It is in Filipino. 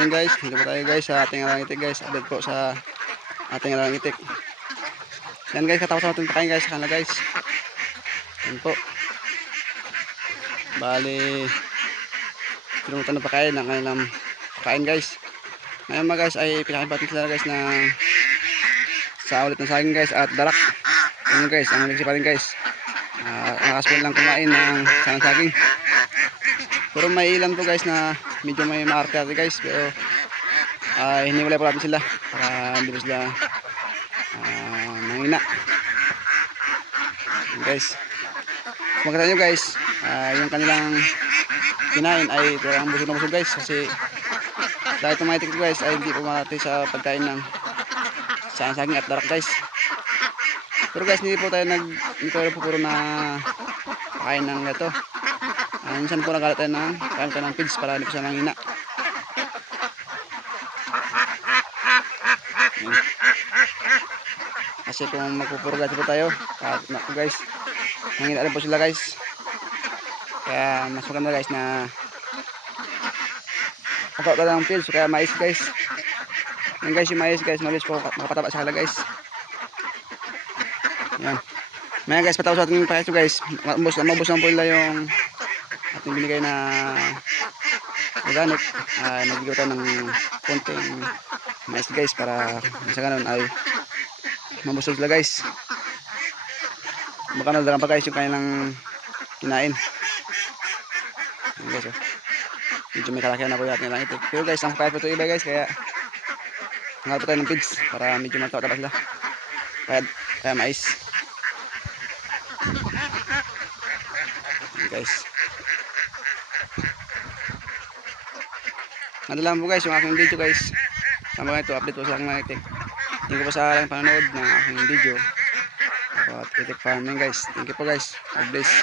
morning guys. Dito po tayo guys sa ating alang itik guys. Update po sa ating alang itik. Yan guys, katapos natin pakain guys sa kanila guys. Yan po. Bali, pinungutan na pakain ng kanilang pakain guys. Ngayon mga guys ay pinakain sila guys ng sa ulit ng saging guys at darak. Yan guys, ang nagsipa rin guys. Nakaspoil lang kumain ng sanang saging. Pero may ilan po guys na medyo may maarte guys, pero hiniwalay po natin sila para hindi po sila nangina. Guys, magkata nyo guys, yung kanilang kinain ay talagang busog na busog guys, kasi dahil itong mga itik guys ay hindi po marati sa pagkain ng saging at darak guys. Pero guys, hindi po tayo puro na pakain ng ito. Minsan po nagalat tayo ng kain ka ng feeds para hindi po siya mangina. Kasi kung magpupurgat po tayo, guys, mangina rin po sila guys. Kaya mas maganda guys na pagkaw tayo ng feeds, kaya mais guys. Yan guys, yung mais guys, malis po makapataba sa kanila guys. Yan. Maya guys, patapos natin yung pakesto guys, mabos lang po nila yung ating binigay na organic. Nagbigay tayo ng konting mais guys para sa ganun ay mabusog sila guys. Baka nadalang pa guys yung kanilang kinain. Ayan guys, oh. Medyo may kalakihan na po yung ating lang ito. Pero guys, ang payat po ito iba guys, kaya nangal po tayo ng feeds para medyo matawad sila. Kaya mais. Ayan guys. Nadalang po guys yung aking video guys. Sama ito, update po sa aking mga itik. Thank you po sa aking panonood ng aking video about itik farming guys. Thank you po guys. God bless.